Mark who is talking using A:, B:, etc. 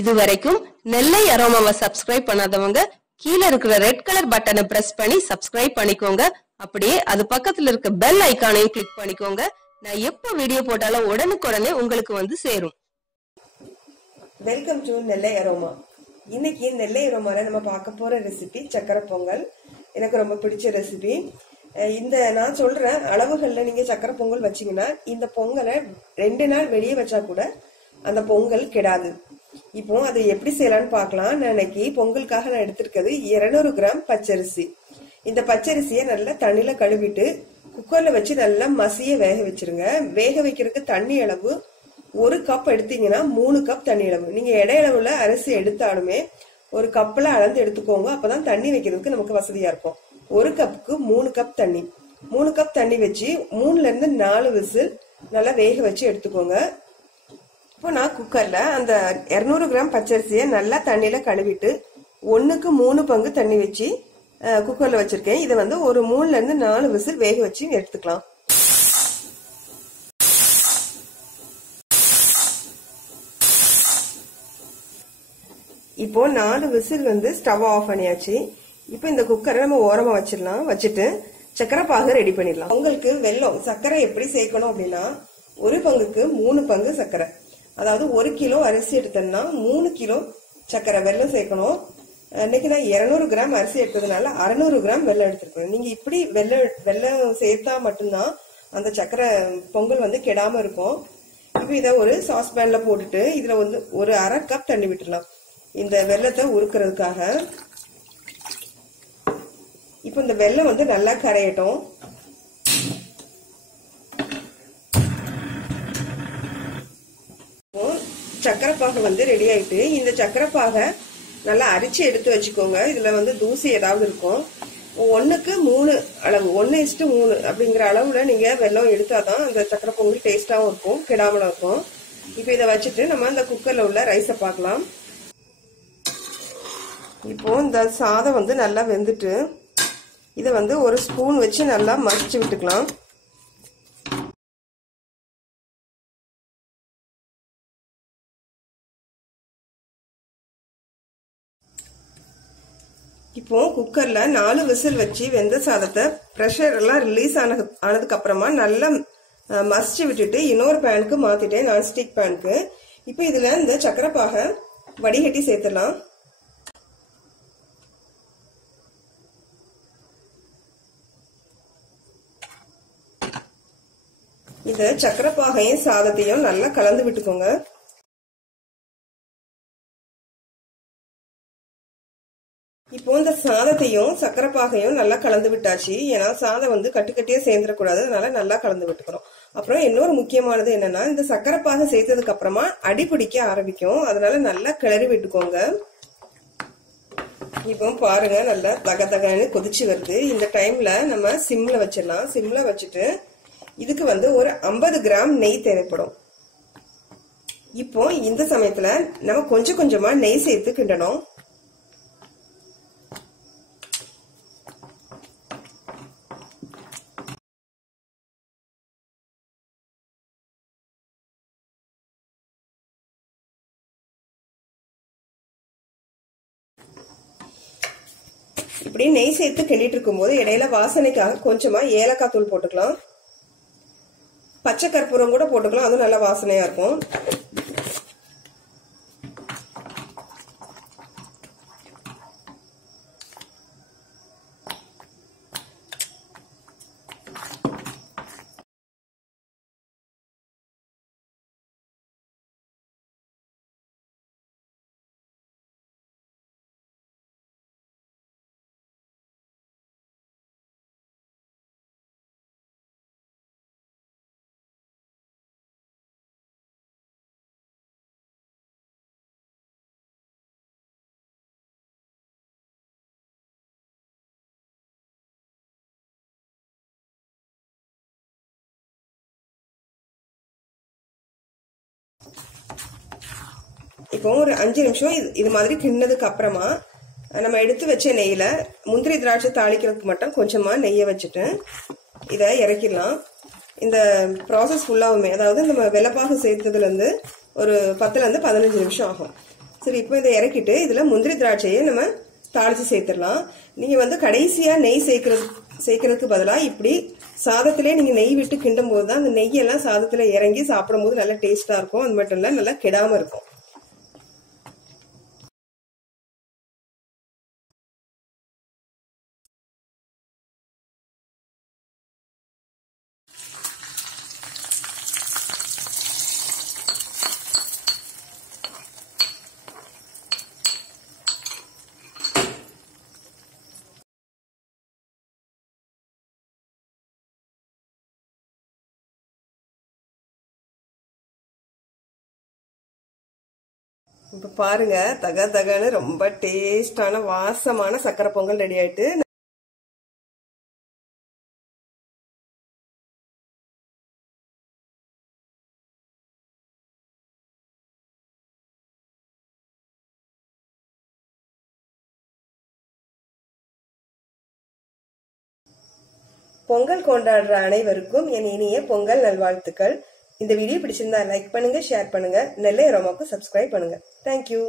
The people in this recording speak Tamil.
A: இது வரைக்கும் நெல்லை அரோமாவை சப்ஸ்கிரைப் பண்ணாதவங்க கீழே இருக்கிற ரெட் கலர் பட்டனை பிரஸ் பண்ணி சப்ஸ்கிரைப் பண்ணிக்கோங்க. அப்படியே அது பக்கத்துல இருக்க பெல் ஐக்கானையும் கிளிக் பண்ணிக்கோங்க. நான் எப்ப வீடியோ போட்டாலும் உடனுக்குடனே உங்களுக்கு வந்து சேரும்.
B: வெல்கம் டு நெல்லை அரோமா இன்னைக்கு நெல்லை அரோமால நம்ம பார்க்க போற ரெசிபி சக்கரை பொங்கல். எனக்கு ரொம்ப பிடிச்ச ரெசிபி இந்த நான் சொல்ற அளவுகள்ல நீங்க சக்கரை பொங்கல் வச்சீங்கன்னா இந்த பொங்கலை ரெண்டு நாள் வெளியே வச்சா கூட அந்த பொங்கல் கெடாது. இப்போ அதை எப்படி செய்யலாம்னு பார்க்கலாம். நான் இன்னைக்கு பொங்கலுக்காக நான் எடுத்திருக்கிறது 200 கிராம் பச்சரிசி. இந்த பச்சரிசியை நல்லா தண்ணியில கழுவிட்டு குக்கர்ல வச்சு நல்லா மசிய வேக வச்சிருங்க. வேக வைக்கிறதுக்கு தண்ணி அளவு ஒரு கப் எடுத்தீங்கன்னா மூணு கப் தண்ணி அளவு. நீங்க இடையளவுல அரிசி எடுத்தாலுமே ஒரு கப்ல அளந்து எடுத்துக்கோங்க. அப்பதான் தண்ணி வைக்கிறதுக்கு நமக்கு வசதியா இருக்கும். ஒரு கப்புக்கு மூணு கப் தண்ணி. மூணு கப் தண்ணி வச்சு மூணுல இருந்து நாலு விசில் நல்லா வேக வச்சு எடுத்துக்கோங்க. இப்போ நான் குக்கர்ல அந்த 200 கிராம் பச்சரிசியை நல்லா தண்ணியில கழுவிட்டு ஒன்றுக்கு மூணு பங்கு தண்ணி வச்சு குக்கரில் குக்கர்ல வச்சிருக்கேன். இதை வந்து ஒரு மூணுல இருந்து நாலு விசில் வேக வச்சு எடுத்துக்கலாம். இப்போ நாலு விசில் வந்து ஸ்டவ் ஆஃப் பண்ணியாச்சு. இப்போ இந்த குக்கரை நம்ம ஓரமா வச்சிடலாம். வச்சுட்டு சக்கரை பாகு ரெடி பண்ணிடலாம். உங்களுக்கு வெல்லம் சர்க்கரை எப்படி சேர்க்கணும் அப்படின்னா ஒரு பங்குக்கு மூணு பங்கு சர்க்கரை. அதாவது ஒரு கிலோ அரிசி எடுத்தேன்னா மூணு கிலோ சர்க்கரை வெல்லம் சேர்க்கணும். இன்னைக்கு நான் 200 கிராம் அரிசி எடுத்ததுனால 600 கிராம் வெள்ளம் எடுத்திருக்கேன். நீங்க இப்படி வெள்ளம் வெள்ளம் சேர்த்தா மட்டும்தான் அந்த சக்கரை பொங்கல் வந்து கெடாம இருக்கும். இப்போ இதை ஒரு சாஸ்பேன்ல போட்டுட்டு இதுல வந்து ஒரு அரை கப் தண்ணி விட்டுடலாம். இந்த வெல்லத்தை உருக்குறதுக்காக. இப்போ இந்த வெல்லம் வந்து நல்லா கரையட்டும். இப்போ சக்கரை வந்து ரெடி ஆயிட்டு இந்த சக்கரை பாகை நல்லா அரிச்சு எடுத்து வச்சுக்கோங்க. இதுல வந்து தூசி ஏதாவது இருக்கும். ஒன்றுக்கு மூணு அளவு ஒன்னு இஸ்ட்டு மூணு அப்படிங்கிற அளவுல நீங்க வெல்லம் எடுத்தாதான் அந்த சக்கரை பொங்கல் டேஸ்ட்டாகவும் இருக்கும் கெடாமலும் இருக்கும். இப்போ இதை வச்சுட்டு நம்ம அந்த குக்கர்ல உள்ள ரைஸை பார்க்கலாம். இப்போ இந்த சாதம் வந்து நல்லா வெந்துட்டு இதை வந்து ஒரு ஸ்பூன் வச்சு நல்லா மசிச்சு விட்டுக்கலாம். இப்போ குக்கர்ல நாலு விசில் வச்சு வெந்த சாதத்தை ப்ரெஷர் எல்லாம் ரிலீஸ் ஆன ஆனதுக்கு அப்புறமா நல்லா மசிச்சு விட்டுட்டு இன்னொரு பேனுக்கு மாத்திட்டேன் நான்ஸ்டிக் பேனுக்கு இப்போ இதுல இந்த சக்கரை பாகை வடிகட்டி சேர்த்துடலாம். இந்த சக்கரை பாகையும் சாதத்தையும் நல்லா கலந்து விட்டுக்கோங்க. பாகையும் சக்கரை பாகையும் நல்லா கலந்து விட்டாச்சு. ஏன்னா சாதம் வந்து கட்டுக்கட்டியே சேர்ந்துடக்கூடாது. அதனால நல்லா கலந்து விட்டுக்கிறோம் அப்புறம் இன்னொரு முக்கியமானது என்னன்னா இந்த சக்கரை பாகை சேர்த்ததுக்கு அப்புறமா அடி பிடிக்க ஆரம்பிக்கும். அதனால நல்லா கிளறி விட்டுக்கோங்க. இப்போ பாருங்க நல்லா தக தகன்னு கொதிச்சு வருது. இந்த டைம்ல நம்ம சிம்ல வச்சிடலாம். சிம்ல வச்சுட்டு இதுக்கு வந்து ஒரு 50 கிராம் நெய் தேவைப்படும். இப்போ இந்த சமயத்துல நம்ம கொஞ்சம் கொஞ்சமா நெய் சேர்த்து கிண்டணும். இப்படி நெய் சேர்த்து கிண்டிட்டு இருக்கும்போது இடையில வாசனைக்காக கொஞ்சமா ஏலக்காய் தூள் போட்டுக்கலாம். பச்சை கற்பூரம் கூட போட்டுக்கலாம். அதுவும் நல்ல வாசனையா இருக்கும். இப்போ ஒரு அஞ்சு நிமிஷம் இது இது மாதிரி கிண்ணதுக்கு அப்புறமா நம்ம எடுத்து வச்ச நெய்யில முந்திரி திராட்சை தாளிக்கிறதுக்கு மட்டும் கொஞ்சமா நெய்யை வச்சுட்டு இதை இறக்கிடலாம். இந்த ப்ராசஸ் ஃபுல்லாவுமே அதாவது நம்ம வெள்ளப்பாகு சேர்த்ததுலேருந்து ஒரு பத்துலேருந்து பதினஞ்சு நிமிஷம் ஆகும். சரி இப்போ இதை இறக்கிட்டு இதில் முந்திரி திராட்சையை நம்ம தாளித்து சேர்த்துடலாம். நீங்கள் வந்து கடைசியாக நெய் சேர்க்கறது சேர்க்கறதுக்கு பதிலாக இப்படி சாதத்திலே நீங்கள் நெய் விட்டு கிண்டும் போது தான் அந்த நெய்யெல்லாம் சாதத்தில் இறங்கி சாப்பிடும்போது நல்லா டேஸ்ட்டாக இருக்கும். அது மட்டும் இல்லை நல்லா கெடாமல் இருக்கும். இப்ப பாருங்க தக தகன்னு ரொம்ப டேஸ்டான வாசமான சக்கரை பொங்கல் ரெடி ஆயிட்டு பொங்கல் கொண்டாடுற அனைவருக்கும் என் இனிய பொங்கல் நல்வாழ்த்துக்கள். இந்த வீடியோ பிடிச்சிருந்தா லைக் பண்ணுங்க ஷேர் பண்ணுங்க நெல்லை ரோமாவுக்கு சப்ஸ்கிரைப் பண்ணுங்க. தேங்க்யூ